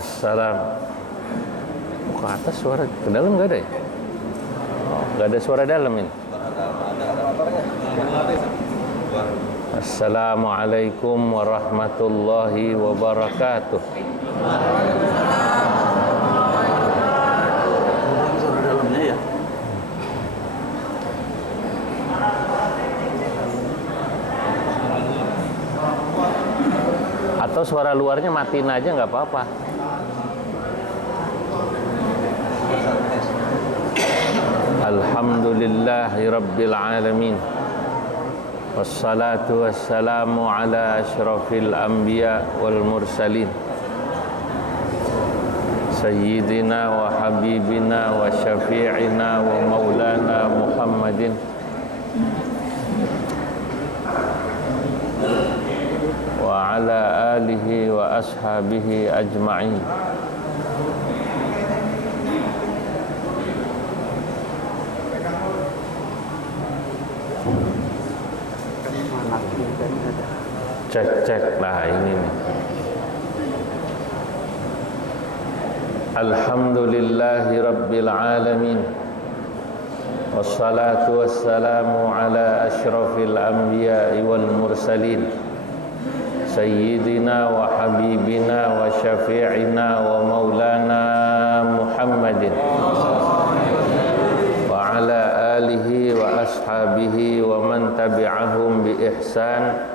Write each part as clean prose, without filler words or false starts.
Assalam. Ke atas suara, ke dalam nggak ada ya? Oh, nggak ada suara dalam ini. Assalamualaikum warahmatullahi wabarakatuh. Suara dalamnya ya. Atau suara luarnya matiin aja nggak apa-apa. Alhamdulillahi Rabbil Alamin. Wassalatu wassalamu ala ashrafil anbiya wal mursalin Sayyidina wa habibina wa syafi'ina wa maulana Muhammadin wa ala alihi wa ashabihi ajma'in. Cek lah ini nih. Alhamdulillahi Rabbil Alamin. Wassalatu wassalamu ala ashrafil anbiya'i wal mursalin Sayyidina wa habibina wa syafi'ina wa maulana Muhammadin wa ala alihi wa ashabihi wa man tabi'ahum bi ihsan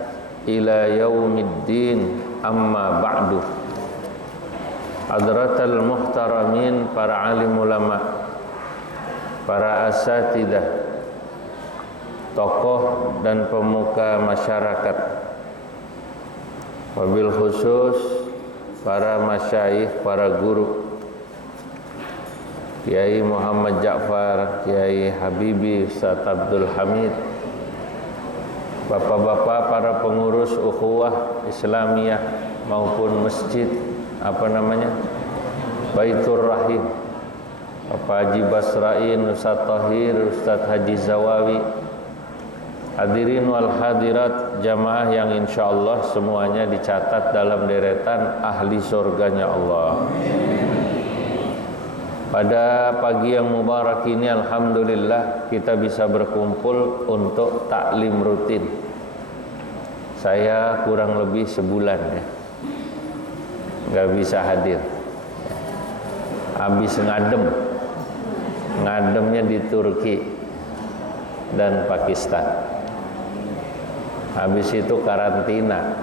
ila yaumiddin, amma ba'du. Hadratal muhtaramin, para alim ulama, para asatidah, tokoh dan pemuka masyarakat, wabil khusus para masyayikh, para guru, Kiai Muhammad Ja'far, Kiai Habibi Ustaz Abdul Hamid, bapak-bapak para pengurus ukhuwah Islamiyah maupun masjid Baitur Rahim, Bapak Haji Basrain, Ustaz Tahir, Ustaz Haji Zawawi, hadirin wal hadirat, jamaah yang insyaallah semuanya dicatat dalam deretan ahli surganya Allah. Pada pagi yang mubarak ini alhamdulillah kita bisa berkumpul untuk taklim rutin. Saya kurang lebih sebulan ya, nggak bisa hadir. Habis ngademnya di Turki dan Pakistan. Habis itu karantinanya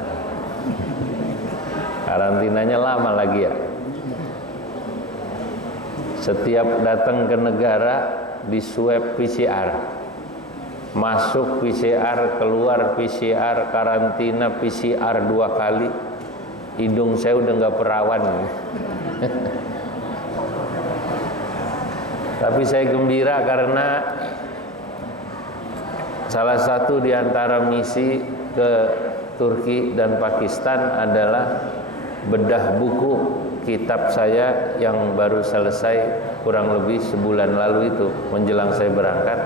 lama lagi ya. Setiap datang ke negara di swab PCR, masuk PCR, keluar PCR, karantina PCR 2 kali. Hidung saya udah nggak perawan. Tapi saya gembira karena salah satu di antara misi ke Turki dan Pakistan adalah bedah buku kitab saya yang baru selesai kurang lebih sebulan lalu itu menjelang saya berangkat.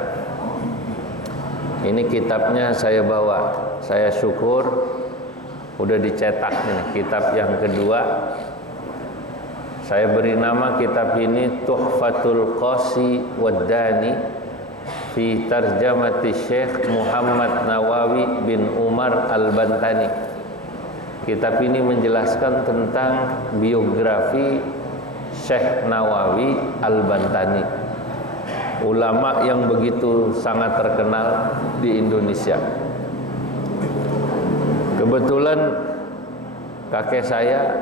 Ini kitabnya saya bawa. Saya syukur udah dicetak nih kitab yang kedua. Saya beri nama kitab ini Tuhfatul Qasi Waddani fi tarjamati Syekh Muhammad Nawawi bin Umar Al-Bantani. Kitab ini menjelaskan tentang biografi Syekh Nawawi Al-Bantani, ulama yang begitu sangat terkenal di Indonesia. Kebetulan kakek saya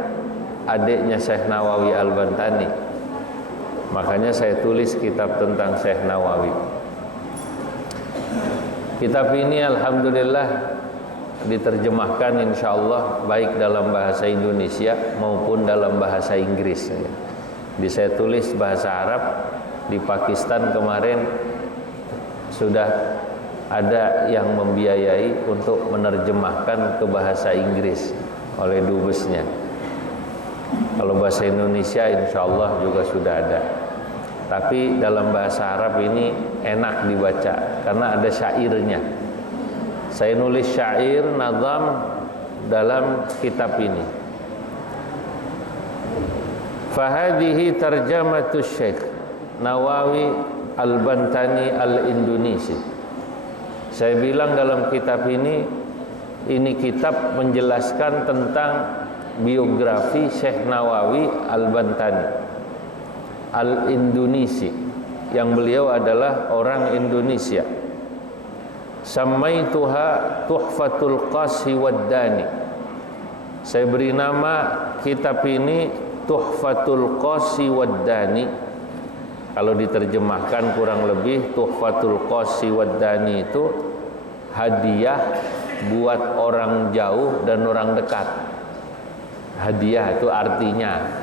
adiknya Syekh Nawawi Al-Bantani, makanya saya tulis kitab tentang Syekh Nawawi. Kitab ini alhamdulillah diterjemahkan insyaallah baik dalam bahasa Indonesia maupun dalam bahasa Inggris. Saya tulis bahasa Arab. Di Pakistan kemarin sudah ada yang membiayai untuk menerjemahkan ke bahasa Inggris oleh dubesnya. Kalau bahasa Indonesia insyaallah juga sudah ada. Tapi dalam bahasa Arab ini enak dibaca karena ada syairnya. Saya nulis syair nazam dalam kitab ini. Fahadihi tarjamatus Syekh Nawawi Al-Bantani Al-Indonesi. Saya bilang dalam kitab ini kitab menjelaskan tentang biografi Syekh Nawawi Al-Bantani Al-Indonesi, yang beliau adalah orang Indonesia. Samaituha Tuhfatul Qasi Waddani. Saya beri nama kitab ini Tuhfatul Qasi Waddani. Kalau diterjemahkan kurang lebih Tuhfatul Qasi Waddani itu hadiah buat orang jauh dan orang dekat. Hadiah itu artinya.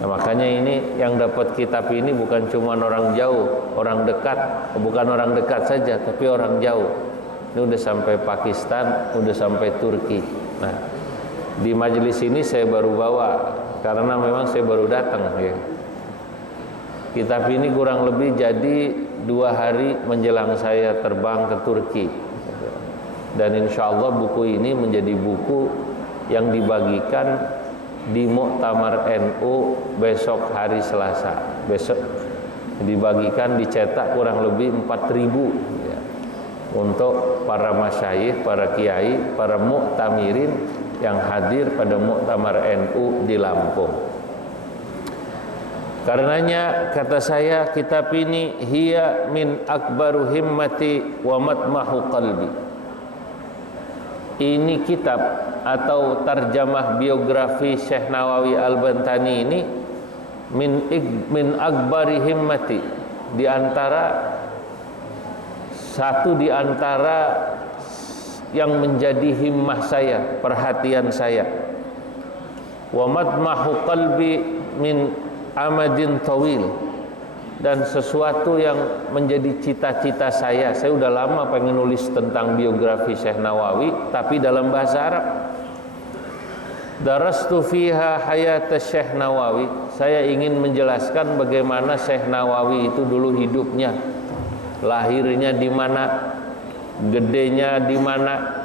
Nah, makanya ini yang dapat kitab ini bukan cuma orang jauh, orang dekat, bukan orang dekat saja, tapi orang jauh. Ini udah sampai Pakistan, udah sampai Turki. Nah, di majelis ini saya baru bawa karena memang saya baru datang. Ya. Kitab ini kurang lebih jadi 2 hari menjelang saya terbang ke Turki. Dan insya Allah buku ini menjadi buku yang dibagikan di Muktamar NU besok hari Selasa. Besok dibagikan, dicetak kurang lebih 4.000 ya, untuk para masyayikh, para kiai, para muktamirin yang hadir pada Muktamar NU di Lampung. Karenanya kata saya, kitab ini hiya min akbaru himmati wa matmahu qalbi. Ini kitab atau tarjamah biografi Syekh Nawawi Al-Bantani ini min akbari himmati, di antara satu di antara yang menjadi himmah saya, perhatian saya. Wa matmahu qalbi min amadin tawil, dan sesuatu yang menjadi cita-cita saya. Saya udah lama pengen nulis tentang biografi Syekh Nawawi, tapi dalam bahasa Arab. Darastu fiha hayat Syekh Nawawi. Saya ingin menjelaskan bagaimana Syekh Nawawi itu dulu hidupnya. Lahirnya di mana, gedenya di mana,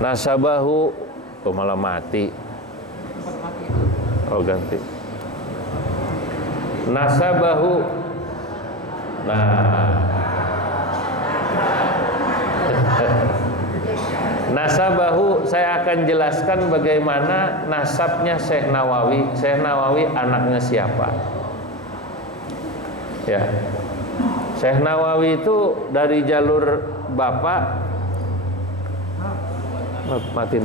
nasabahu, malah mati. Oh ganti. Nasabahu. Nasabahu, saya akan jelaskan bagaimana nasabnya Syekh Nawawi. Syekh Nawawi anaknya siapa? Ya. Syekh Nawawi itu dari jalur bapak. Matiin.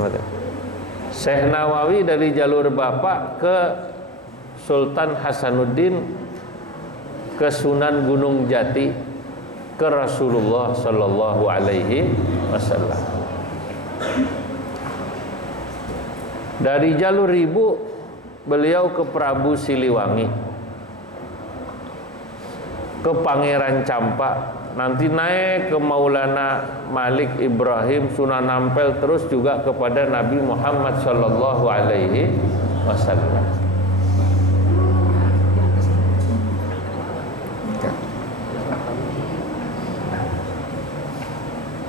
Syekh Nawawi dari jalur bapak ke Sultan Hasanuddin, ke Sunan Gunung Jati, ke Rasulullah Sallallahu Alaihi Wasallam. Dari jalur ibu beliau ke Prabu Siliwangi, ke Pangeran Campak, nanti naik ke Maulana Malik Ibrahim, Sunan Ampel, terus juga kepada Nabi Muhammad Sallallahu Alaihi Wasallam.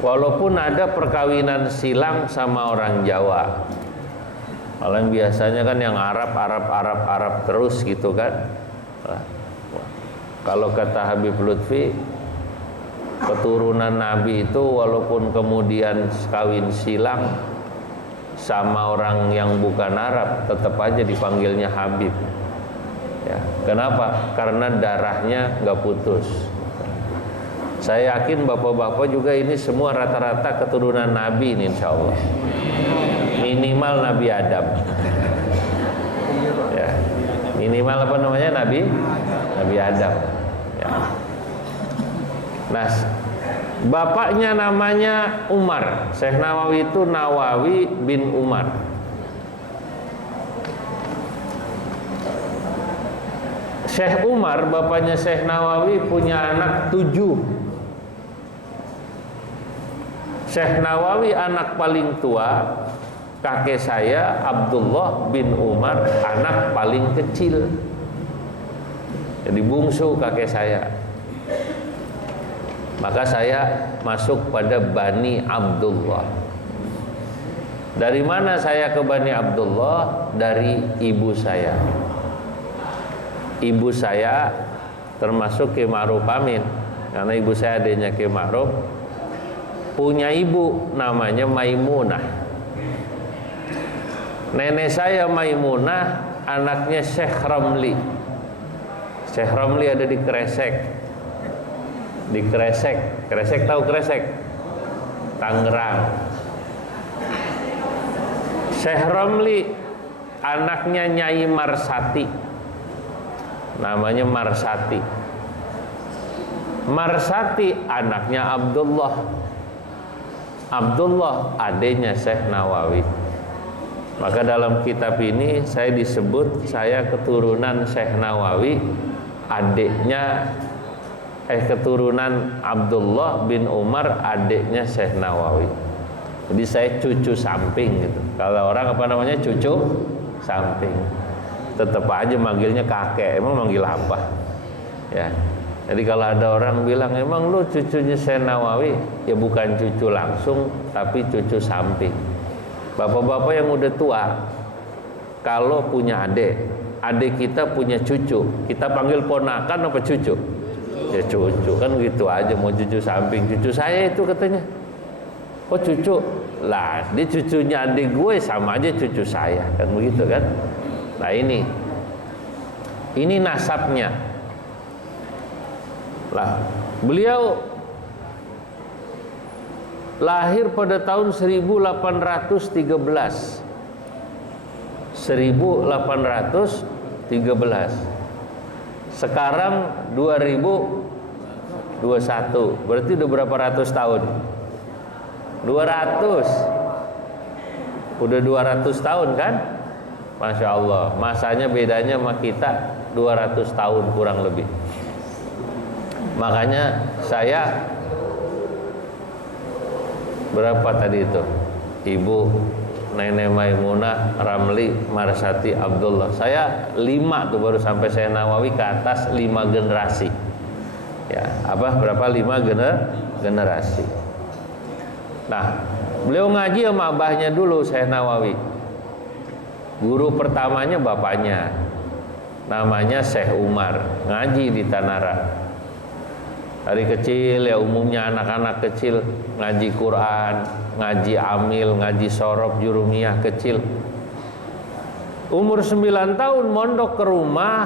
Walaupun ada perkawinan silang sama orang Jawa, malah biasanya kan yang Arab terus gitu kan. Kalau kata Habib Lutfi, keturunan Nabi itu walaupun kemudian kawin silang sama orang yang bukan Arab, tetap aja dipanggilnya Habib. Ya, kenapa? Karena darahnya nggak putus. Saya yakin bapak-bapak juga ini semua rata-rata keturunan Nabi ini, insya Allah. Minimal Nabi Adam. Ya, minimal apa namanya, Nabi Adam. Ya. Nah, bapaknya namanya Umar. Syekh Nawawi itu Nawawi bin Umar. Syekh Umar, bapaknya Syekh Nawawi, punya anak 7. Syekh Nawawi anak paling tua, kakek saya Abdullah bin Umar anak paling kecil. Jadi bungsu kakek saya. Maka saya masuk pada Bani Abdullah. Dari mana saya ke Bani Abdullah? Dari ibu saya. ibu saya termasuk Ki Ma'ruf Amin, karena ibu saya adiknya Ki Ma'ruf, punya ibu namanya Maimunah. Nenek saya Maimunah anaknya Syekh Ramli. Syekh Ramli ada di Kresek. Di Kresek, Kresek tahu Kresek? Tangerang. Syekh Ramli anaknya Nyai Marsati. Namanya Marsati. Marsati anaknya Abdullah. Abdullah adiknya Syekh Nawawi. Maka dalam kitab ini saya disebut saya keturunan Syekh Nawawi, adiknya keturunan Abdullah bin Umar, adiknya Syekh Nawawi. Jadi saya cucu samping gitu. Kalau orang apa namanya cucu samping. Tetap aja manggilnya kakek. Emang manggil apa? Ya. Jadi kalau ada orang bilang emang lu cucunya Syekh Nawawi, ya bukan cucu langsung tapi cucu samping. Bapak-bapak yang udah tua, kalau punya adik kita punya cucu, kita panggil ponakan apa cucu? Ya cucu, kan gitu aja, mau cucu samping. Cucu saya itu katanya, oh cucu lah, dia cucunya adik gue sama aja cucu saya, kan begitu kan? Nah ini nasabnya lah. Beliau lahir pada tahun 1813. 1813. Sekarang 2021. Berarti udah berapa ratus tahun? 200. Udah 200 tahun kan? Masya Allah. Masanya bedanya sama kita 200 tahun kurang lebih. Makanya saya berapa tadi itu? Ibu, Nenek Maimunah, Ramli, Marsati, Abdullah. Saya 5 tuh baru sampai saya Nawawi, ke atas 5 generasi. Ya, apa berapa 5 generasi. Nah, beliau ngaji sama abahnya dulu saya Nawawi. Guru pertamanya bapaknya. Namanya Syekh Umar, ngaji di Tanara. Dari kecil ya umumnya anak-anak kecil ngaji Quran, ngaji Amil, ngaji Sorob, Jurumiyah kecil. Umur 9 tahun mondok ke rumah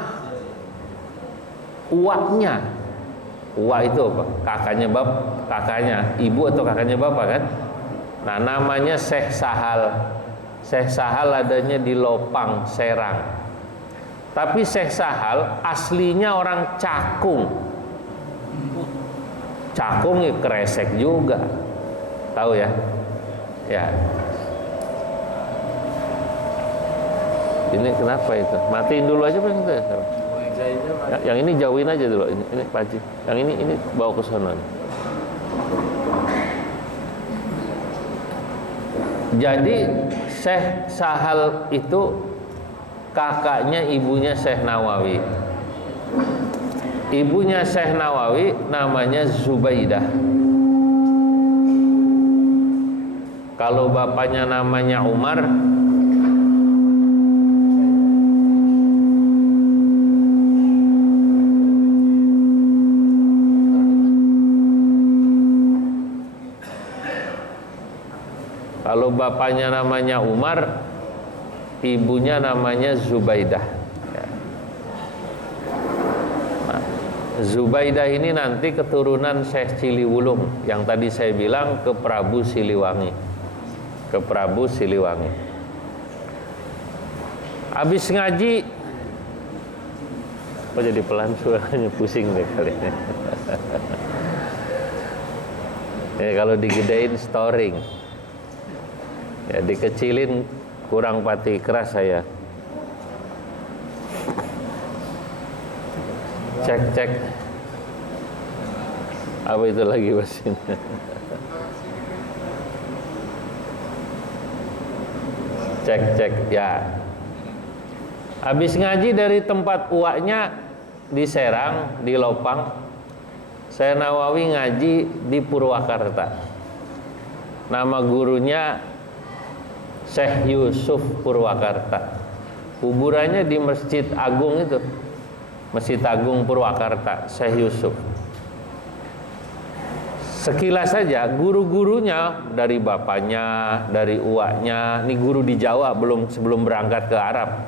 uaknya. Uak itu apa? Kakaknya ibu atau kakaknya bapak kan? Nah namanya Syekh Sahal. Syekh Sahal adanya di Lopang, Serang. Tapi Syekh Sahal aslinya orang Cakung. Cakung ya Kresek juga, tahu ya? Ya. Ini kenapa itu? Matiin dulu aja bang. Yang ini jauhin aja dulu. Ini Pak Haji. Yang ini bawa ke sana. Jadi Syekh Sahal itu kakaknya ibunya Syekh Nawawi. Ibunya Syekh Nawawi namanya Zubaidah. Kalau bapaknya namanya Umar, ibunya namanya Zubaidah. Zubaidah ini nanti keturunan Syekh Ciliwulung yang tadi saya bilang ke Prabu Siliwangi. Ke Prabu Siliwangi. Habis ngaji, kok jadi pelan suaranya, pusing deh kali ini. Ya, kalau digedein storing, ya dikecilin kurang pati keras saya. Cek apa itu lagi mesinnya? Cek ya. Habis ngaji dari tempat uaknya di Serang, di Lopang, saya Nawawi ngaji di Purwakarta. Nama gurunya Syekh Yusuf Purwakarta. Kuburannya di Masjid Agung itu. Masjid Agung Purwakarta, Syekh Yusuf. Sekilas saja guru-gurunya dari bapaknya, dari uaknya, ini guru di Jawa sebelum berangkat ke Arab.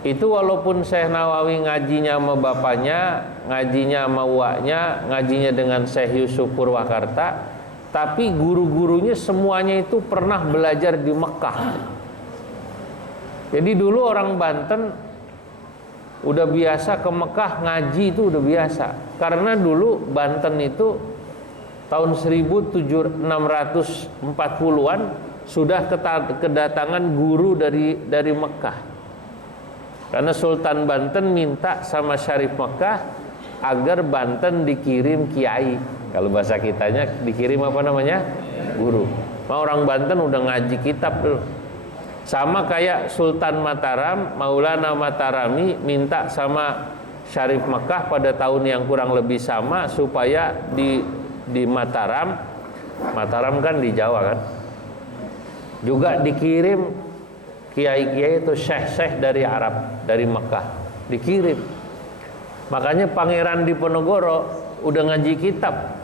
Itu walaupun Syekh Nawawi ngajinya sama bapaknya, ngajinya sama uaknya, ngajinya dengan Syekh Yusuf Purwakarta, tapi guru-gurunya semuanya itu pernah belajar di Mekah. Jadi dulu orang Banten udah biasa ke Mekah ngaji, itu udah biasa. Karena dulu Banten itu tahun 1640-an sudah kedatangan guru dari Mekah. Karena Sultan Banten minta sama Syarif Mekah agar Banten dikirim kiai. Kalau bahasa kitanya dikirim apa namanya? Guru. Orang Banten udah ngaji kitab dulu. Sama kayak Sultan Mataram, Maulana Matarami minta sama Syarif Mekah pada tahun yang kurang lebih sama supaya di Mataram kan di Jawa kan, juga dikirim kiai-kiai itu syekh-syekh dari Arab, dari Mekah dikirim. Makanya Pangeran Diponegoro udah ngaji kitab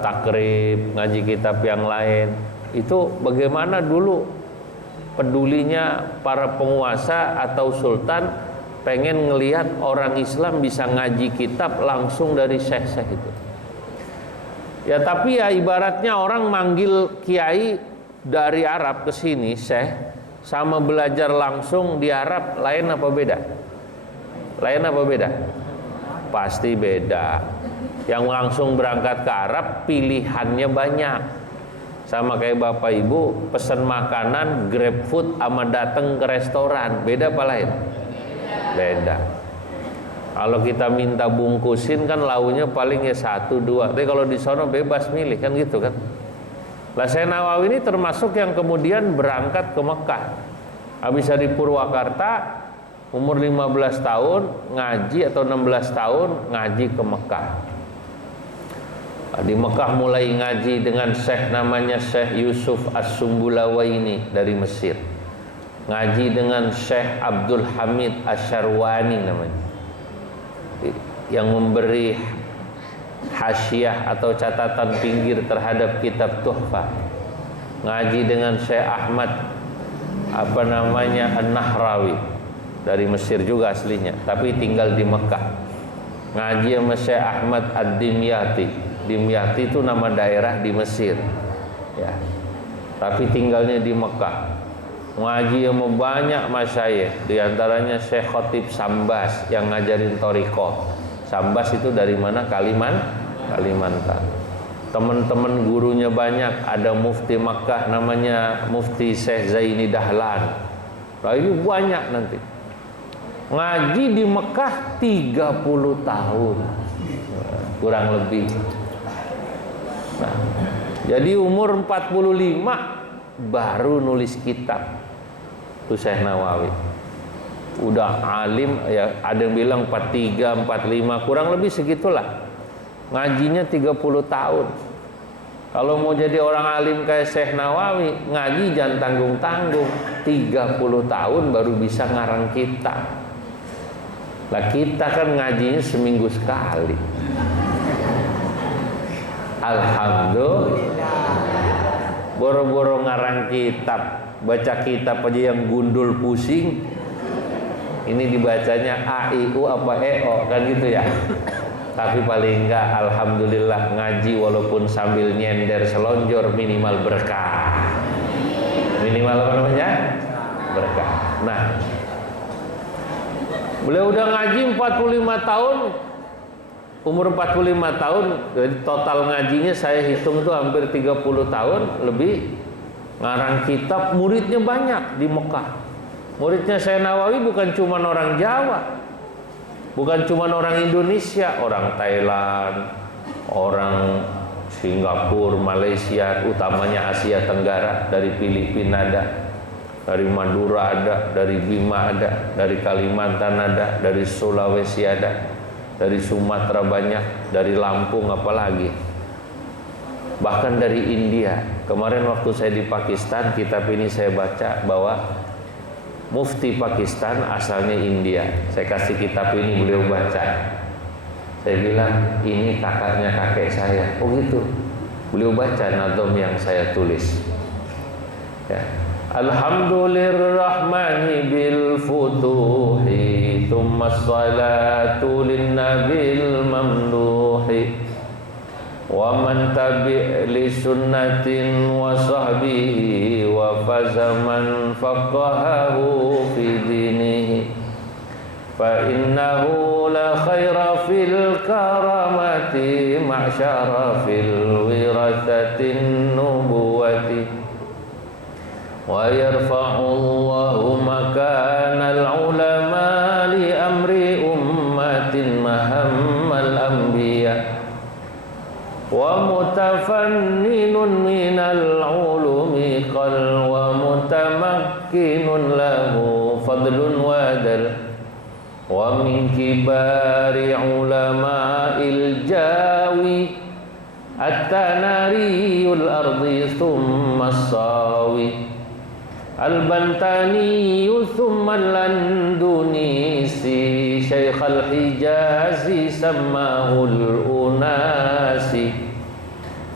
takrib, ngaji kitab yang lain. Itu bagaimana dulu pedulinya para penguasa atau sultan pengen ngelihat orang Islam bisa ngaji kitab langsung dari syekh-syekh itu. Ya tapi ya ibaratnya orang manggil kiai dari Arab ke sini, syekh, sama belajar langsung di Arab, lain apa beda? Lain apa beda? Pasti beda. Yang langsung berangkat ke Arab pilihannya banyak. Sama kayak bapak ibu pesan makanan grab food sama datang ke restoran, beda apa lain? Beda. Kalau kita minta bungkusin kan launya paling ya 1, 2. Tapi kalau di sono bebas milih kan gitu kan. Lah Syekh Nawawi ini termasuk yang kemudian berangkat ke Mekah. Habis dari Purwakarta umur 15 tahun ngaji atau 16 tahun ngaji ke Mekah. Di Mekah mulai ngaji dengan syekh namanya Syekh Yusuf As-Sumbulawaini dari Mesir. Ngaji dengan Syekh Abdul Hamid Asyarwani namanya, yang memberi hasyiah atau catatan pinggir terhadap kitab Tuhfah. Ngaji dengan Syekh Ahmad An-Nahrawi dari Mesir juga aslinya, tapi tinggal di Mekah. Ngaji sama Syekh Ahmad Ad-Dimyati. Dimyati itu nama daerah di Mesir, ya, tapi tinggalnya di Mekah. Ngaji sama banyak masyayikh, diantaranya Syekh Khotib Sambas yang ngajarin thariqah. Sambas itu dari mana? Kalimantan. Teman-teman gurunya banyak. Ada mufti Makkah namanya Mufti Syekh Zaini Dahlan. Nah ini banyak nanti. Ngaji di Mekah 30 tahun kurang lebih. Nah, jadi umur 45 baru nulis kitab. Itu Syekh Nawawi. Udah alim ya, ada yang bilang 43, 45, kurang lebih segitulah. Ngajinya 30 tahun. Kalau mau jadi orang alim kayak Syekh Nawawi, ngaji jangan tanggung-tanggung. 30 tahun baru bisa ngarang kitab. Lah kita kan ngajinya seminggu sekali. Alhamdulillah. Boro-boro ngarang kitab, baca kitab aja yang gundul pusing. Ini dibacanya A, I, U apa E, O kan gitu ya. Tapi paling enggak alhamdulillah ngaji walaupun sambil nyender selonjor minimal berkah. Minimal apa namanya? Berkah. Nah, beliau udah ngaji 45 tahun. Umur 45 tahun, jadi total ngajinya saya hitung itu hampir 30 tahun lebih. Ngarang kitab, muridnya banyak di Mekah. Muridnya Syekh Nawawi bukan cuma orang Jawa, bukan cuma orang Indonesia, orang Thailand, orang Singapura, Malaysia, utamanya Asia Tenggara, dari Filipina ada, dari Madura ada, dari Bima ada, dari Kalimantan ada, dari Sulawesi ada, dari Sumatera banyak, dari Lampung apalagi, bahkan dari India. Kemarin waktu saya di Pakistan, kitab ini saya baca bahwa mufti Pakistan, asalnya India. Saya kasih kitab ini, beliau baca. Saya bilang, ini kakaknya kakek saya. Oh gitu. Beliau baca nadom yang saya tulis. Ya. Alhamdulillahirrahmani bil futuhi, thumma salatu lin nabil mamduhi, wa man tabi' li sunnatin wa sahbihi, wa fazaman faqahahu fi dinihi. Fa innahu la khaira fil karamati ma'syara fil wirathatin nubuwati, wa yarfa'u Allahu makanal ulama li amri ummatin mahammal anbiya, wa mutafanninun minal ulumi qal wa mutamakkinun lahu fadlun wadal, wa min kibari ulama'il jawi at-tanariyul ardi thumma as-sawi, al-bantaniyu thumma al-landunisi, syaikh al-hijazi sammahul unasi,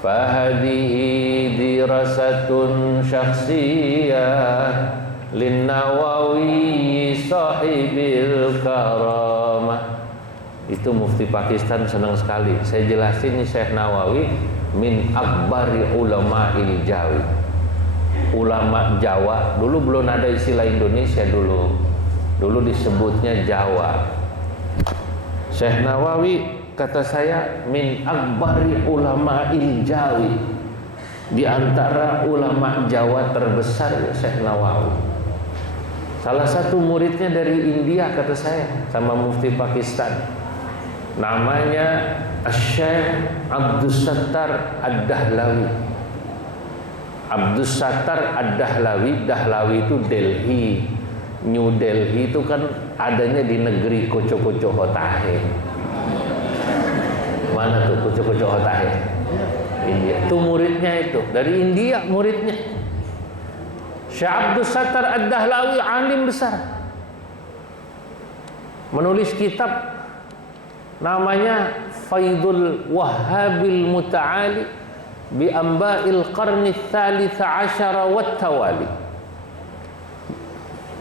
fahadihi dirasatun syakhsiyah Lin-Nawawi sahibil karamah. Itu mufti Pakistan senang sekali. Saya jelasin nih, Syekh Nawawi min akbari ulama'il Jawi. Ulama Jawa, dulu belum ada istilah Indonesia dulu. Dulu disebutnya Jawa. Syekh Nawawi kata saya min akbari ulama'il Jawi. Di antara ulama Jawa terbesar ya Syekh Nawawi. Salah satu muridnya dari India kata saya sama mufti Pakistan. Namanya Syekh Abdus Sattar Ad-Dahlawi. Abdus Sattar Ad-Dahlawi, Dahlawi itu Delhi. New Delhi itu kan adanya di negeri Koco-Koco Hotahe. Mana tuh Koco-Koco Hotahe? India. Itu muridnya itu, dari India muridnya. Syekh Abdus Sattar Ad-Dahlawi alim besar. Menulis kitab namanya Faidul Wahhabil Muta'ali bi Amba'il Qarni Tsalitsa Asyara wat Tawali.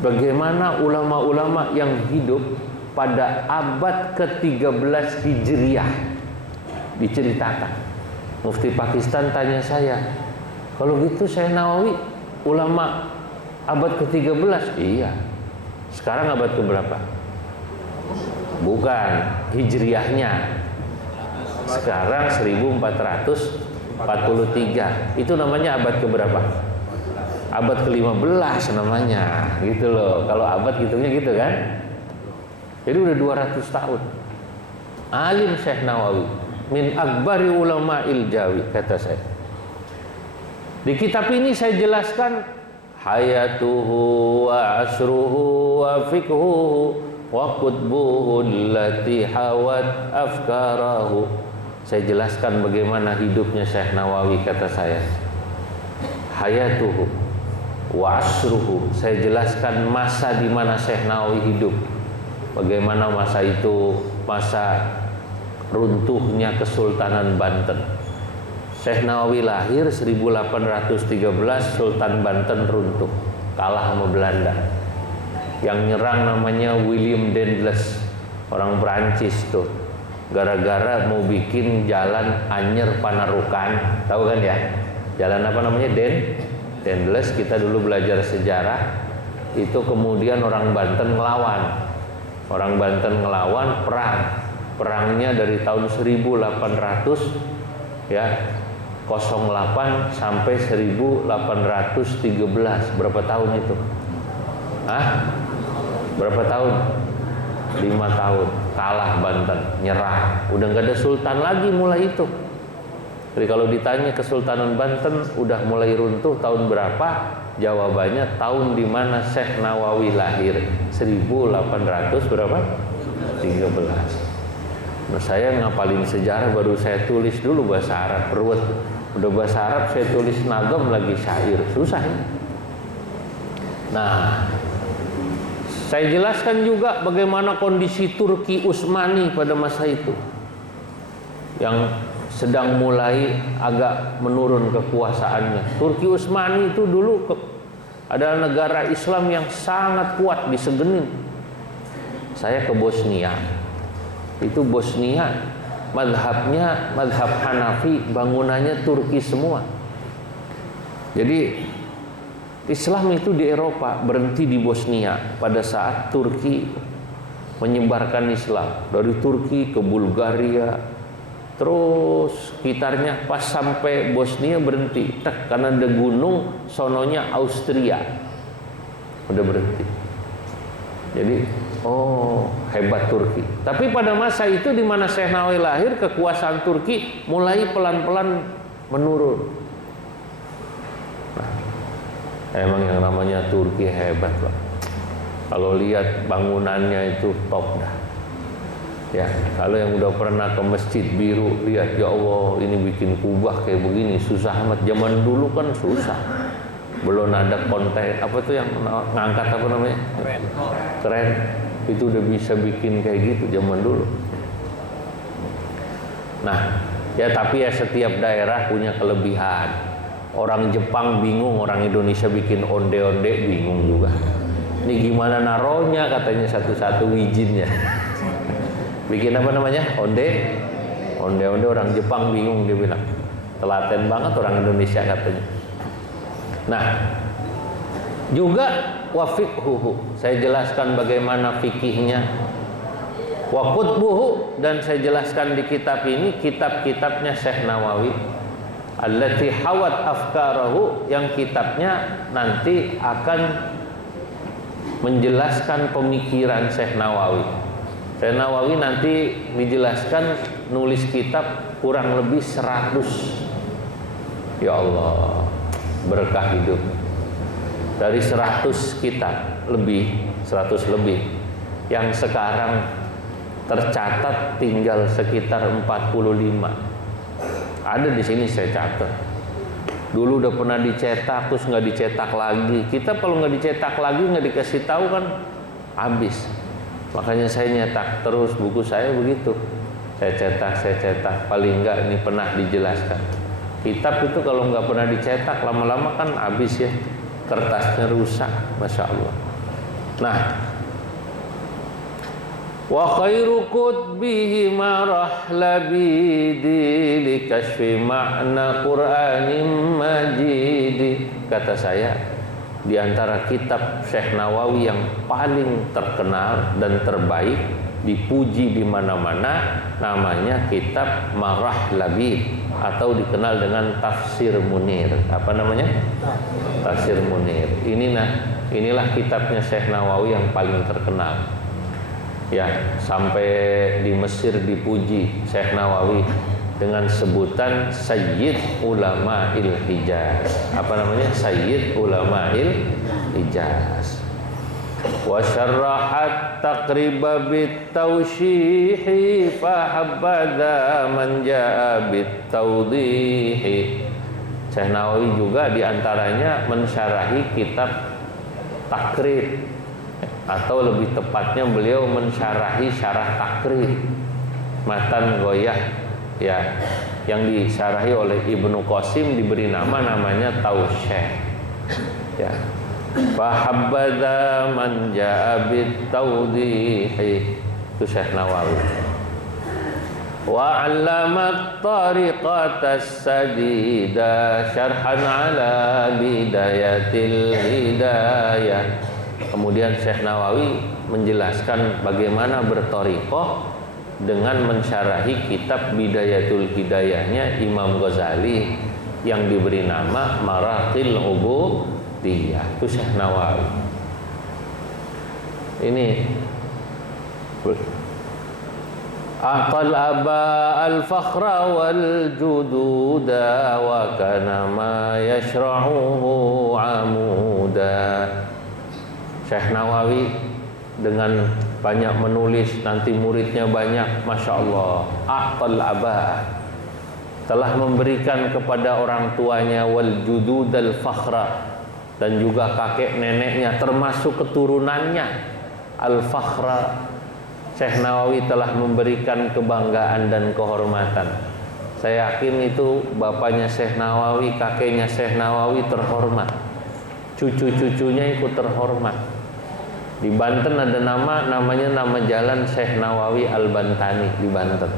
Bagaimana ulama-ulama yang hidup pada abad ke-13 Hijriah diceritakan. Mufti Pakistan tanya saya, kalau gitu saya Nawawi ulama abad ke-13? Iya. Sekarang abad ke-berapa? Bukan, Hijriahnya. Sekarang 1443. Itu namanya abad ke-berapa? Abad ke-15 namanya. Gitu loh. Kalau abad hitungnya gitu kan? Jadi udah 200 tahun. Alim Syekh Nawawi. Min akbari ulama'il Jawi, kata saya. Di kitab ini saya jelaskan hayatuhu wa asruhu wa fikhuhu wa qutbuhu allati hawat afkarahu. Saya jelaskan bagaimana hidupnya Syekh Nawawi, kata saya. Hayatuhu wa asruhu, saya jelaskan masa di mana Syekh Nawawi hidup. Bagaimana masa itu, masa runtuhnya Kesultanan Banten. Syekh Nawawi lahir 1813, Sultan Banten runtuh, kalah sama Belanda. Yang nyerang namanya William Daendels, orang Perancis tuh. Gara-gara mau bikin jalan Anyer Panarukan, tahu kan ya? Jalan apa namanya? Daendels. Kita dulu belajar sejarah. Itu kemudian orang Banten ngelawan. Orang Banten ngelawan, perang. Perangnya dari tahun 1800 ya 08 sampai 1813. Berapa tahun itu? Hah? Berapa tahun? 5 tahun. Kalah Banten, nyerah. Udah nggak ada sultan lagi mulai itu. Jadi kalau ditanya Kesultanan Banten udah mulai runtuh tahun berapa? Jawabannya tahun di mana Syekh Nawawi lahir, 1800 berapa? 13. Nah, saya ngapalin sejarah baru saya tulis dulu bahasa Arab, ruwet. Udah bahasa Arab saya tulis nagam lagi syair, susah ya. Nah, Saya jelaskan juga bagaimana kondisi Turki Utsmani pada masa itu, yang sedang mulai agak menurun kekuasaannya. Turki Utsmani itu dulu adalah negara Islam yang sangat kuat di segenin. Saya ke Bosnia. Itu Bosnia madhabnya madhab Hanafi, bangunannya Turki semua. Jadi Islam itu di Eropa berhenti di Bosnia pada saat Turki menyebarkan Islam dari Turki ke Bulgaria, terus sekitarnya, pas sampai Bosnia berhenti karena ada gunung sononya Austria, udah berhenti. Jadi hebat Turki. Tapi pada masa itu di mana Syekh Nawawi lahir, kekuasaan Turki mulai pelan-pelan menurun. Nah, emang yang namanya Turki hebat lah. Kalau lihat bangunannya itu top dah. Ya, kalau yang udah pernah ke Masjid Biru, lihat, ya Allah, ini bikin kubah kayak begini susah amat. Zaman dulu kan susah, belum ada konten apa tuh yang ngangkat apa namanya, keren. Itu udah bisa bikin kayak gitu zaman dulu. Nah, ya tapi ya setiap daerah punya kelebihan. Orang Jepang bingung, orang Indonesia bikin onde-onde bingung juga. Ini gimana naronya, katanya satu-satu wijinnya. Bikin apa namanya? Onde-onde orang Jepang bingung, dia bilang. Telaten banget orang Indonesia katanya. Nah, juga wafiqhuhu, saya jelaskan bagaimana fikihnya. Wa qutbuhu, dan saya jelaskan di kitab ini, kitab-kitabnya Syekh Nawawi. Allati hawat afkarahu, yang kitabnya nanti akan menjelaskan pemikiran Syekh Nawawi. Syekh Nawawi nanti dijelaskan nulis kitab kurang lebih 100. Ya Allah, berkah hidup. Dari 100 kitab lebih, 100 lebih, yang sekarang tercatat tinggal sekitar 45. Ada di sini saya catat. Dulu udah pernah dicetak, terus nggak dicetak lagi. Kita kalau nggak dicetak lagi, nggak dikasih tahu kan habis. Makanya saya nyetak terus buku saya begitu. Saya cetak, paling nggak ini pernah dijelaskan. Kitab itu kalau nggak pernah dicetak, lama-lama kan habis ya. Kertasnya rusak, Masya Allah. Nah, wa khairu kutbihi marahlabidi li kashfi ma'na Qur'anim majidi. Kata saya, di antara kitab Syekh Nawawi yang paling terkenal dan terbaik, dipuji di mana-mana, namanya kitab Marahlabid, atau dikenal dengan Tafsir Munir. Apa namanya? Tafsir Munir. Inilah kitabnya Syekh Nawawi yang paling terkenal. Ya, sampai di Mesir dipuji Syekh Nawawi dengan sebutan Sayyid Ulama'il Hijaz. Apa namanya? Sayyid Ulama'il Hijaz. Wa syarrahat taqriba bitawshihi fahabbada man ja'a bitawdihi. Syekh Nawawi juga diantaranya mensyarahi kitab Takrib, atau lebih tepatnya beliau mensyarahi syarah Takrib, matan Ghoyah, ya, yang disyarahi oleh Ibnu Qasim, diberi namanya Tausyih. Ya. Fahabbada man ja'a bitawdihi, itu Syekh Nawawi. Wa 'allamat tariqatas sadida syarhan 'ala bidayatil hidayah. Kemudian Syekh Nawawi menjelaskan bagaimana berthariqah dengan mensyarahi kitab Bidayatul Hidayahnya Imam Ghazali yang diberi nama Maraqil Ubudiyah. Itu Syekh Nawawi. Ini Aqal aba al-fakhra wal jududa wa kana ma yashra'uhu amuda. Syekh Nawawi dengan banyak menulis, nanti muridnya banyak, Masya Allah. Aqal aba, telah memberikan kepada orang tuanya wal judud al fakhra, dan juga kakek neneknya termasuk keturunannya al-fakhra. Syekh Nawawi telah memberikan kebanggaan dan kehormatan. Saya yakin itu bapaknya Syekh Nawawi, kakeknya Syekh Nawawi terhormat. Cucu-cucunya ikut terhormat. Di Banten ada namanya nama jalan Syekh Nawawi Al-Bantani di Banten.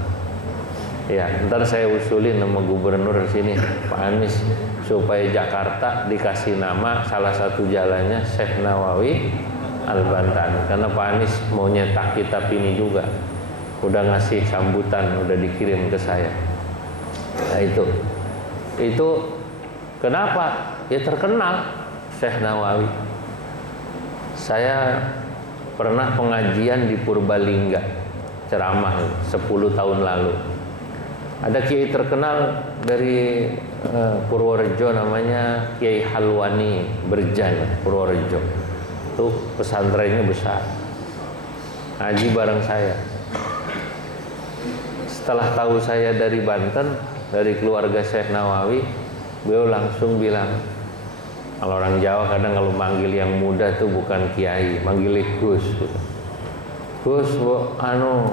Ya, ntar saya usulin nama gubernur di sini, Pak Anies, supaya Jakarta dikasih nama salah satu jalannya Syekh Nawawi Al-Bantani. Karena Pak Anies mau nyetak kitab ini juga, udah ngasih sambutan, udah dikirim ke saya. Nah itu kenapa? Ya terkenal Syekh Nawawi. Saya pernah pengajian di Purbalingga, ceramah 10 tahun lalu. Ada kiai terkenal dari Purworejo namanya Kiai Halwani Berjan, Purworejo. Itu pesantrennya besar. Ngaji bareng saya. Setelah tahu saya dari Banten, dari keluarga Syekh Nawawi, beliau langsung bilang, kalau orang Jawa kadang kalau manggil yang muda tuh bukan kiai, manggil Gus. Gus,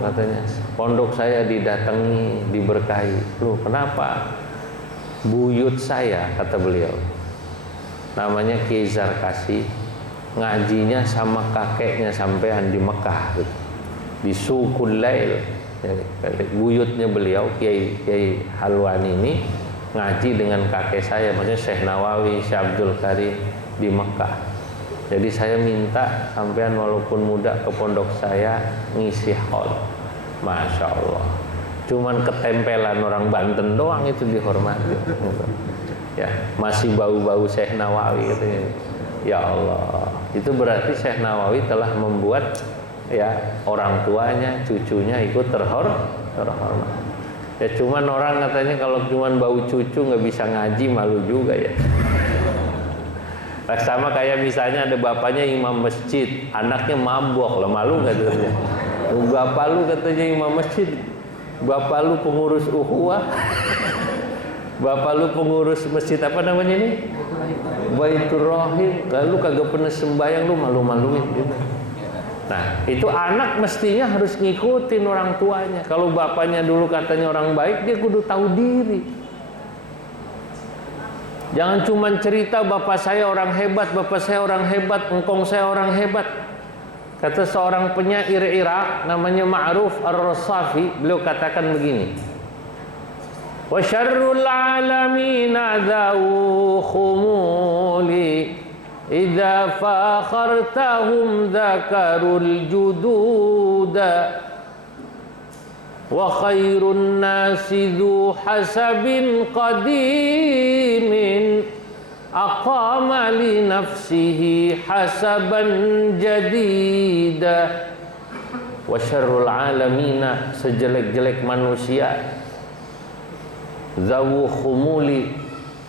katanya, pondok saya didatangi, diberkahi. Loh, kenapa? Buyut saya, kata beliau, namanya Kiai Zarkasi, ngajinya sama kakeknya sampean di Mekah, gitu. Di Suqul Lail. Buyutnya beliau, Kiai Halwani ini, ngaji dengan kakek saya, maksudnya Syekh Nawawi, Syekh Abdul Karim di Mekah. Jadi saya minta sampean walaupun muda ke pondok saya ngisi hall. Masya Allah. Cuman ketempelan orang Banten doang itu dihormati. Ya, masih bau-bau Syekh Nawawi katanya. Ya Allah, itu berarti Syekh Nawawi telah membuat ya orang tuanya, cucunya ikut terhormat. Ya cuman orang katanya kalau cuman bau cucu nggak bisa ngaji, malu juga ya. Sama kayak misalnya ada bapaknya imam masjid, anaknya mabok, lah malu nggak tuh? Bapak lu katanya imam masjid, bapak lu pengurus ukhuwah, bapak lu pengurus masjid apa namanya ini? Baitur Rahim, lalu kagak pernah sembahyang, lu malu-maluin gitu. Nah, itu anak mestinya harus ngikutin orang tuanya. Kalau bapaknya dulu katanya orang baik, dia kudu tahu diri. Jangan cuma cerita bapak saya orang hebat, bapak saya orang hebat, engkong saya orang hebat. Kata seorang penyair Irak namanya Ma'ruf Ar-Rasafi, beliau katakan begini. Wa syarrul alamina dzawu khumuli idza fakhartahum dzakarul jududa wa khairun nasi dzu hasabin qadimin aqama li nafsihi hasaban jadida. Wa syarrul alamina, sejelek-jelek manusia, zawu khumuli,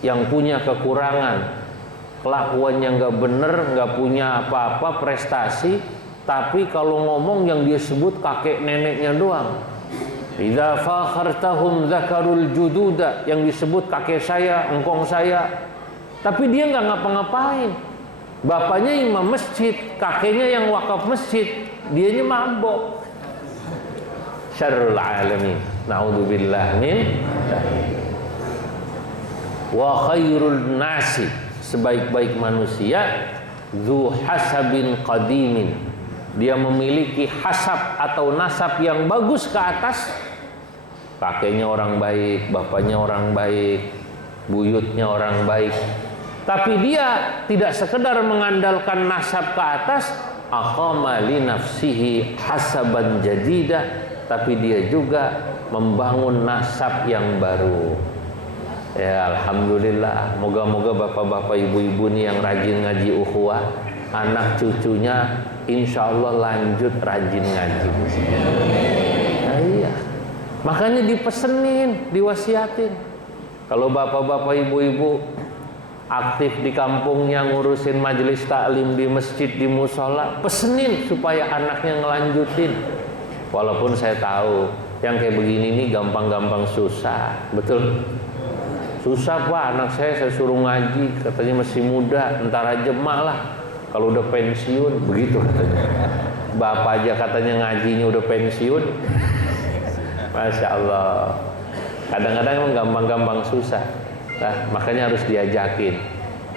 yang punya kekurangan, kelakuannya nggak bener, nggak punya apa-apa prestasi, tapi kalau ngomong yang dia sebut kakek neneknya doang. Idza fakhartahum dzakarul jududa, yang disebut kakek saya, engkong saya, tapi dia nggak ngapa-ngapain. Bapaknya imam masjid, kakeknya yang wakaf masjid, dianya mabok. Syarrul alamin, naudzubillah min. Wa khairul nasi, sebaik-baik manusia, dzu hasabin qadimin, dia memiliki hasab atau nasab yang bagus ke atas. Kakeknya orang baik, bapaknya orang baik, buyutnya orang baik, tapi dia tidak sekedar mengandalkan nasab ke atas, aqama li nafsihi hasaban jadidah, tapi dia juga membangun nasab yang baru. Ya alhamdulillah, moga-moga bapak-bapak ibu-ibu nih yang rajin ngaji ukhuwah, anak cucunya insya Allah lanjut rajin ngaji. Nah, iya, makanya dipesenin, diwasiatin. Kalau bapak-bapak ibu-ibu aktif di kampungnya ngurusin majelis taklim di masjid, di musola, pesenin supaya anaknya ngelanjutin. Walaupun saya tahu yang kayak begini nih gampang-gampang susah, betul? Susah pak, anak saya suruh ngaji, katanya masih muda, entar aja mak lah, kalau udah pensiun, begitu katanya. Bapak aja katanya ngajinya udah pensiun. Masya Allah. Kadang-kadang emang gampang-gampang susah. Nah, makanya harus diajakin.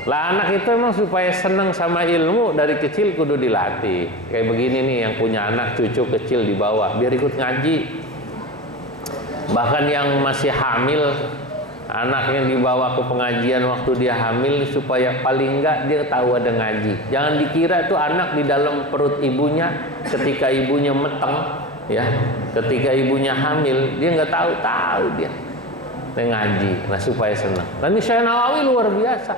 Lah anak itu emang supaya seneng sama ilmu dari kecil kudu dilatih. Kayak begini nih, yang punya anak cucu kecil dibawa biar ikut ngaji. Bahkan yang masih hamil, anak yang dibawa ke pengajian waktu dia hamil supaya paling enggak dia tahu ada ngaji. Jangan dikira tuh anak di dalam perut ibunya ketika ibunya meteng, ya, ketika ibunya hamil dia nggak tahu dia ngaji. Nah supaya senang. Dan ini Syekh Nawawi luar biasa.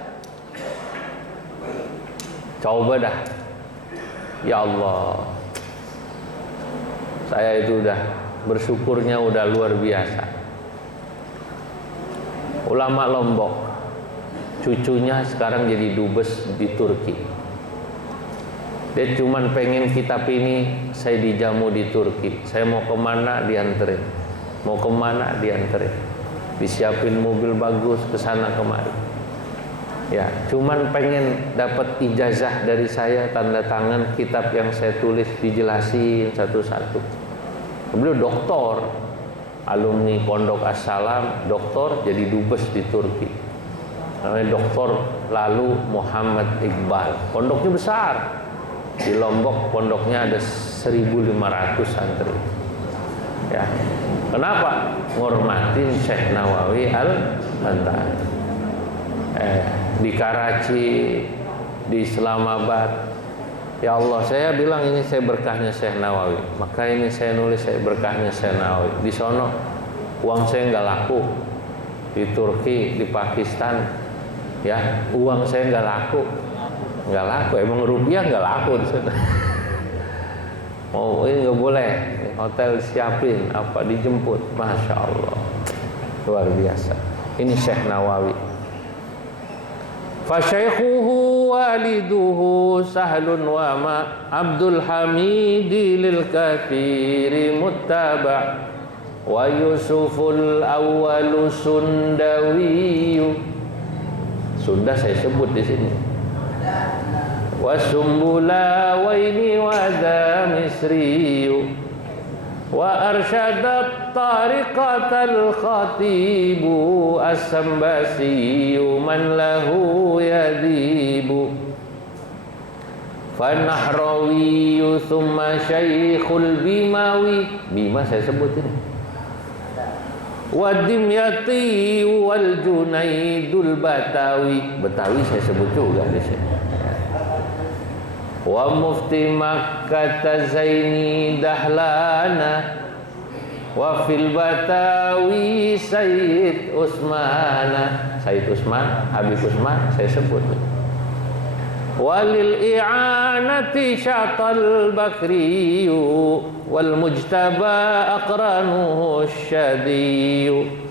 Coba dah, ya Allah, saya itu udah bersyukurnya udah luar biasa. Ulama Lombok, cucunya sekarang jadi dubes di Turki. Dia cuman pengen kitab ini saya dijamu di Turki. Saya mau kemana dianterin, mau kemana dianterin. Disiapin mobil bagus ke sana kemari. Ya, cuman pengen dapat ijazah dari saya, tanda tangan kitab yang saya tulis dijelasin satu-satu. Beliau doktor, alumni Pondok As-Salam, doktor jadi dubes di Turki. Namanya Doktor Lalu Muhammad Iqbal. Pondoknya besar. Di Lombok pondoknya ada 1.500 santri. Ya. Kenapa? Ngormatin Syekh Nawawi Al-Antari. Di Karachi, di Islamabad. Ya Allah, saya bilang ini saya berkahnya Syekh Nawawi. Maka ini saya nulis saya berkahnya Syekh Nawawi. Di sono uang saya nggak laku. Di Turki, di Pakistan, ya uang saya nggak laku. Nggak laku, emang rupiah nggak laku di sana. Oh ini nggak boleh, hotel siapin apa dijemput, masya Allah, luar biasa. Ini Syekh Nawawi. Fasyaikhuhu waliduhu Sahlun wa ma Abdul Hamidi lil kathiri muttaba wa Yusuful awwalu Sundawiyu. Sunda saya sebut di sini. Wa Sumbula wa ini wa da Misriyu wa arsyadat tariqatal khatibu as-sambasiyu man lahu yadibu fanahrawiyu thumma syaikhul bimawi. Bima saya sebut ini. Wa dimyati wal junaidul batawi. Betawi saya sebut juga di sini. Wa mufti Makkah Zaini Dahlana wa fil Batawi Sayyid Utsmana. Sayyid Utsman, Habib Utsman saya sebut. Walil i'anati Syatal Bakriyu wal mujtaba aqranuhu syadiyu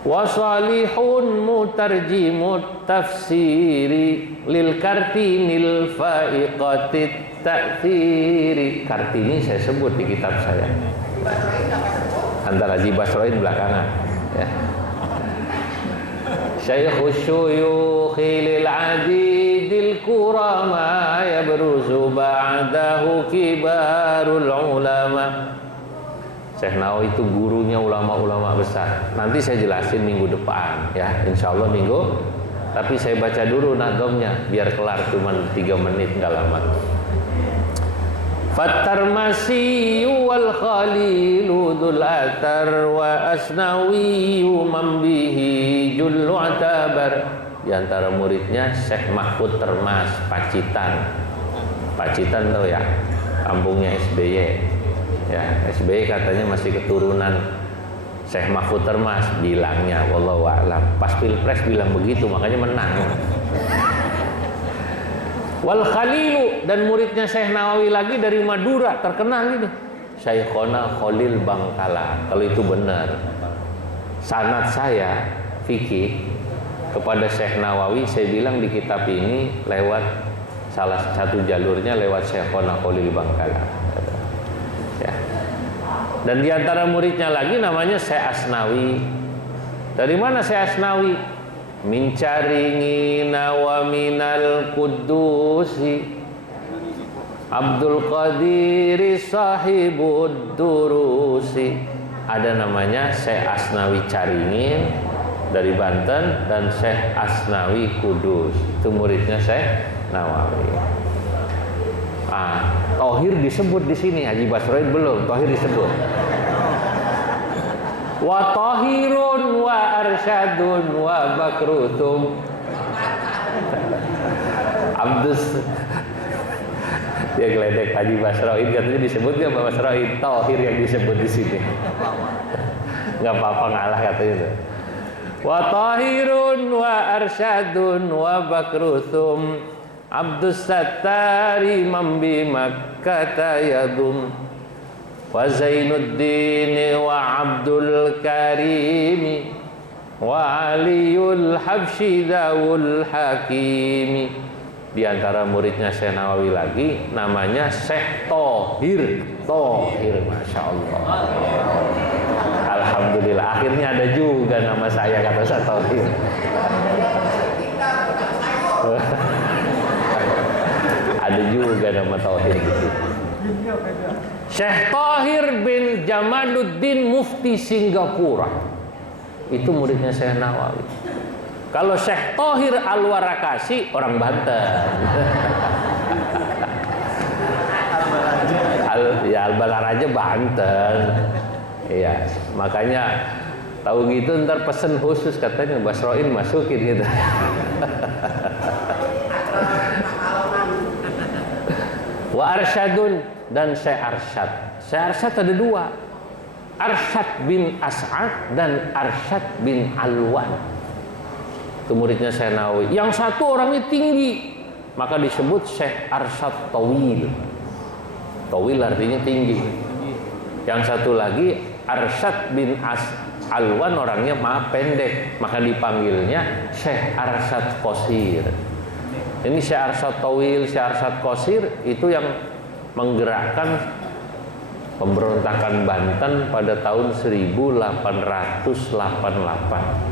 wa salihun mutarjimut tafsiri lil kartinil faiqatit ta'thiri. Kartini saya sebut di kitab saya. Antara Haji Basroin belakangan, ya. Syaikhus syuyukhi lil adidil kurama yabruzu ba'dahu kibarul ulama. Syekh Nawawi itu gurunya ulama-ulama besar. Nanti saya jelasin minggu depan, ya, insya Allah minggu. Tapi saya baca dulu nadhamnya biar kelar, cuman 3 menit, nggak lama. Fattarmasi wal khalilu dzul athar wa asnawiyu man bihi jullu atabar. Di antara muridnya Syekh Mahfud Termas Pacitan. Pacitan tahu ya, kampungnya SBY. Ya, SBY katanya masih keturunan Syekh Mahfud Termas, bilangnya, wallahu a'lam. Pas Pilpres bilang begitu, makanya menang. Wal Khalilu, dan muridnya Syekh Nawawi lagi dari Madura, terkenal ini, Syekhona Khalil Bangkala. Kalau itu benar, sanad saya fikih kepada Syekh Nawawi, saya bilang di kitab ini lewat salah satu jalurnya lewat Syekhona Khalil Bangkala. Ya. Dan diantara muridnya lagi namanya Syekh Asnawi. Dari mana Syekh Asnawi? Min caringina wa minal kudusi. Abdul Qadir sahibud durusi. Ada namanya Syekh Asnawi Caringin dari Banten dan Syekh Asnawi Kudus. Itu muridnya Syekh Nawawi. Tohir disebut di sini, Haji Basroid belum. Tohir disebut. Wa tahirun wa arsyadun wa bakrutum. Abdus dia geledek Haji Basroid, katanya disebut nggak Pak Basroid? Tohir yang disebut di sini. Nggak apa-apa, ngalah katanya tuh. Wa tahirun wa arsyadun wa bakrutum Abdus Sattari mambi Makkah yadum wa Zainuddin wa Abdul Karim wa Aliul Habsyi Dawul Hakimi. Di antara muridnya Syekh Nawawi lagi namanya Syekh Tohir. Tohir, Masya Allah. Alhamdulillah, akhirnya ada juga nama saya, kata Syekh Tohir. Ada juga nama Tohir gitu. Syekh Tohir bin Jamaluddin Mufti Singapura. Itu muridnya Syekh Nawawi. Kalau Syekh Tohir Al-Warakasi orang Banten. Al-Balaraja Banten. Iya, makanya tahu gitu ntar pesen khusus katanya Basroin masukin gitu. Wa Arsyadun dan Syekh Arsyad. Syekh Arsyad ada dua. Arsyad bin As'ad dan Arsyad bin Alwan. Itu muridnya Syekh Nawawi. Yang satu orangnya tinggi, maka disebut Syekh Arsyad Tawil. Tawil artinya tinggi. Yang satu lagi Arsyad bin Alwan, orangnya maaf pendek, maka dipanggilnya Syekh Arsyad Qasir. Ini Syekh Arsyad Tawil, Syekh Arsyad Qasir itu yang menggerakkan pemberontakan Banten pada tahun 1888.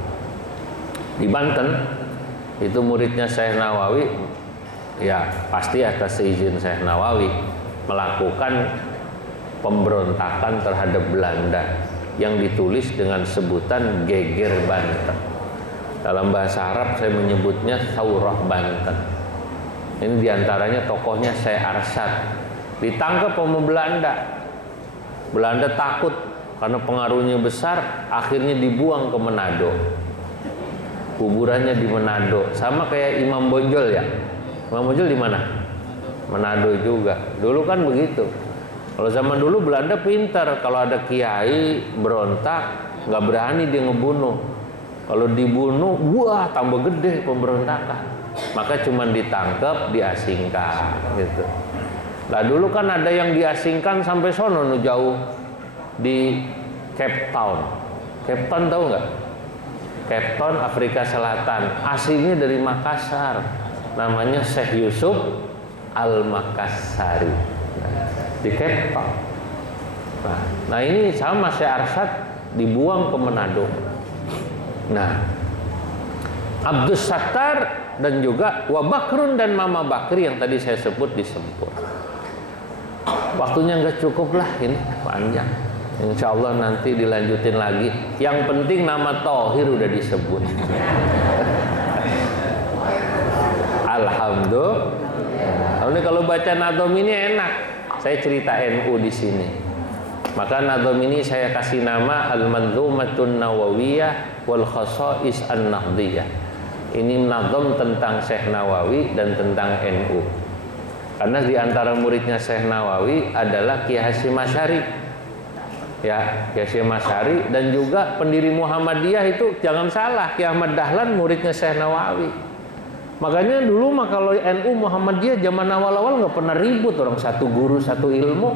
Di Banten itu muridnya Syekh Nawawi, ya pasti atas izin Syekh Nawawi melakukan pemberontakan terhadap Belanda yang ditulis dengan sebutan Geger Banten. Dalam bahasa Arab saya menyebutnya Saurah Banten. Ini diantaranya tokohnya Syekh Arsyad. Ditangkap sama Belanda. Belanda takut karena pengaruhnya besar, akhirnya dibuang ke Manado. Kuburannya di Manado, sama kayak Imam Bonjol ya. Imam Bonjol di mana? Manado juga. Dulu kan begitu. Kalau zaman dulu Belanda pintar, kalau ada kiai berontak nggak berani dia ngebunuh. Kalau dibunuh, wah tambah gede pemberontakan. Maka cuma ditangkap, diasingkan gitu. Nah dulu kan ada yang diasingkan sampai sono jauh di Cape Town. Cape Town tahu nggak? Cape Town, Afrika Selatan. Aslinya dari Makassar. Namanya Syekh Yusuf Al-Makassari. Di Cape Town. Nah ini sama Syekh Arsyad dibuang ke Manado. Nah, Abdus Sattar dan juga Wabakrun dan Mama Bakri yang tadi saya sebut disebut. Waktunya nggak cukup lah, ini panjang. Insya Allah nanti dilanjutin lagi. Yang penting nama Tohir udah disebut. Alhamdulillah. Ini kalau baca Nadom ini enak. Saya cerita NU di sini. Maka Nadom ini saya kasih nama Al-Mandzumatun Nawawiyah wal Khasa'is An-Nahdiyah. Ini Nadom tentang Syekh Nawawi dan tentang NU. Karena di antara muridnya Syekh Nawawi adalah Kiai Hasyim Asy'ari. Ya, Kiai Hasyim Asy'ari dan juga pendiri Muhammadiyah itu jangan salah, Kiai Ahmad Dahlan muridnya Syekh Nawawi. Makanya dulu mah kalau NU Muhammadiyah zaman awal-awal nggak pernah ribut, orang satu guru satu ilmu.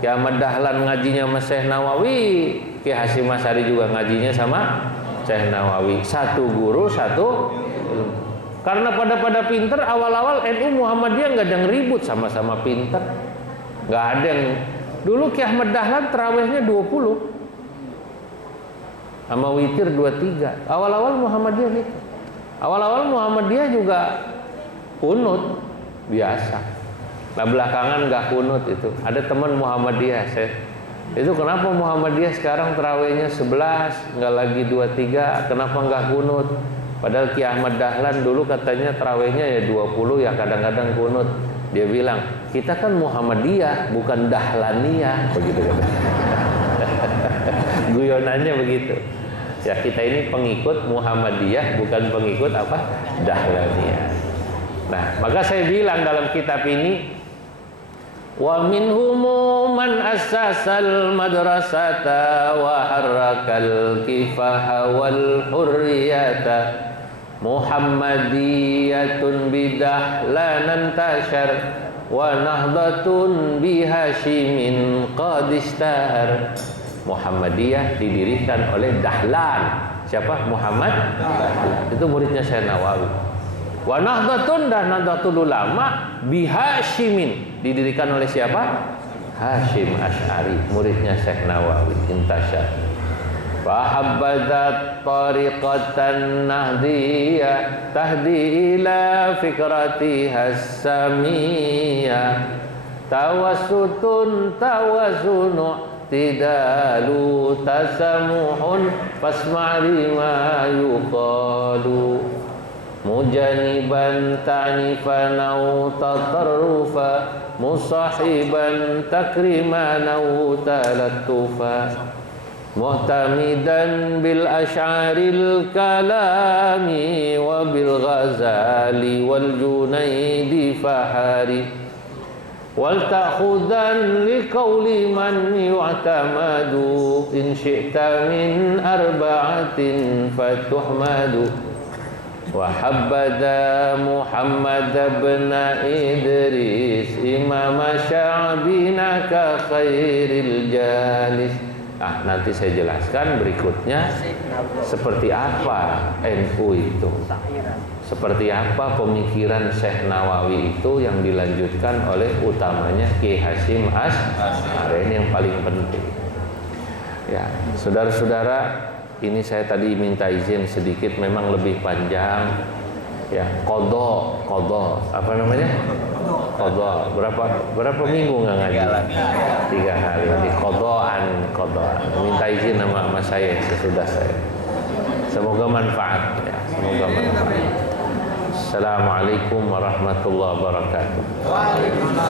Kiai Ahmad Dahlan ngajinya sama Syekh Nawawi, Kiai Hasyim Asy'ari juga ngajinya sama Syekh Nawawi. Satu guru satu ilmu. Karena pada pinter awal-awal NU Muhammadiyah nggak ada yang ribut, sama-sama pinter. Nggak ada yang. Dulu Kiai Ahmad Dahlan terawihnya 20 sama witir 23. Awal-awal Muhammadiyah gitu. Awal-awal Muhammadiyah juga kunut biasa. Nah belakangan nggak kunut itu. Ada teman Muhammadiyah, itu kenapa Muhammadiyah sekarang tarawihnya 11, nggak lagi 23, kenapa nggak kunut? Padahal Ki Ahmad Dahlan dulu katanya tarawihnya ya 20, ya kadang-kadang kunut. Dia bilang, kita kan Muhammadiyah, bukan Dahlaniyah, begitu kata. Guyonannya begitu. Ya kita ini pengikut Muhammadiyah, bukan pengikut apa? Dahlaniyah. Nah, maka saya bilang dalam kitab ini, wa minhum man assasal madrasata wa harrakal kifaha wal hurriyata Muhammadiyatun bidahlan tashar wa nahdatun bihashimin qad ishtahar. Muhammadiyah didirikan oleh Dahlan. Siapa? Muhammad Dahlan. Itu muridnya Syekh Nawawi. Wa nahdatun, dan Nahdlatul Ulama bihashimin didirikan oleh siapa? Hashim Asy'ari, muridnya Syekh Nawawi. Intashar. Fahabbadat tariqatan nahdiyah tahdi ila fikratiha samiyah tawassutun tawazunu tidalu tasamuhun fasma' lima yuqalu mujaniban ta'nifan aw tatarrufa musahiban takriman aw talattufa mu'tamidan bil asy'aril kalami wa bil ghazali wal junaidi fahari wal ta'khudan li qawli man yu'tamadu in syi'ta min arba'atin fatuhmadu wa habbada Muhammad ibn Idris imam sya'bina ka khairil jalis. Nah, nanti saya jelaskan berikutnya seperti apa NU itu, seperti apa pemikiran Syekh Nawawi itu yang dilanjutkan oleh utamanya Ki Hasyim Asy'ari, ini yang paling penting. Ya, saudara-saudara, ini saya tadi minta izin sedikit, memang lebih panjang. Ya, qadha, apa namanya? Qadha. Berapa minggu nggak ngaji? 3 hari. Ini qadhaan. Minta izin sama saya sesudah saya. Semoga manfaat ya. Semoga manfaat. Assalamualaikum warahmatullahi wabarakatuh.